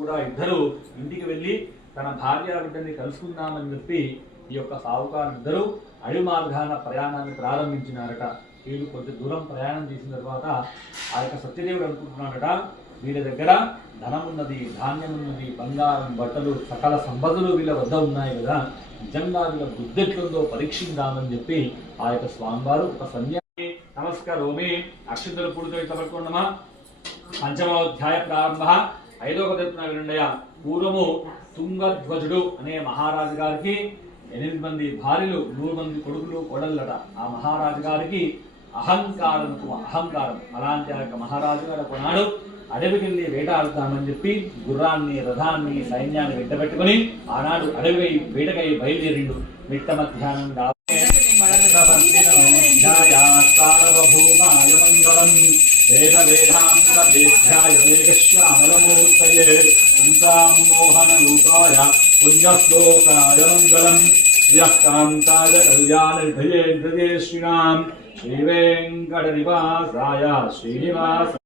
కూడా ఇద్దరు ఇంటికి వెళ్ళి తన భార్య బిడ్డని కలుసుకుందామని చెప్పి ఈ యొక్క సావుకారు ఇద్దరు అడవి మార్గాన ప్రయాణాన్ని ప్రారంభించినారట. వీళ్ళు కొంచెం దూరం ప్రయాణం చేసిన తర్వాత ఆ యొక్క సత్యదేవుడు అనుకుంటున్నాడట, వీళ్ళ దగ్గర ధనం ఉన్నది, ధాన్యం ఉన్నది, బంగారం, బట్టలు, సకల సంపదలు వీళ్ళ వద్ద ఉన్నాయి కదా, నిజంగా వీళ్ళ బుద్ధి ఎట్లుందో పరీక్షిందామని చెప్పి ఆ యొక్క స్వామివారు ఒక సన్యాసి నమస్కారోమి అక్షంతలు పూడితో సమర్పణమా పంచమోధ్యాయ ప్రారంభ 5వ తరపున వినండయ. పూర్వము తుంగధ్వజుడు అనే మహారాజు గారికి 8 మంది భార్యలు, 100 మంది కొడుకులు కొడళ్ళట. ఆ మహారాజు గారికి అహంకారం. అలాంటి ఆ యొక్క మహారాజు గారు కొన్నాడు అడవికి వెళ్ళి వేటాడుతామని చెప్పి గుర్రాన్ని, రథాన్ని, సైన్యాన్ని వెంటబెట్టుకుని ఆనాడు అడవి వేటకై బయలుదేరిండు. మిట్ట మధ్యాహ్నం వేద వేదాంత వేద్యాయ వేగశ్యామలమూర్తయే పుంసాం మోహన రూపాయ పుణ్యశ్లోకాయ మంగళం శ్రియః కాంతాయ కళ్యాణ విధయే శ్రీరామ్ శ్రీ వెంకట నివాసాయ శ్రీనివాస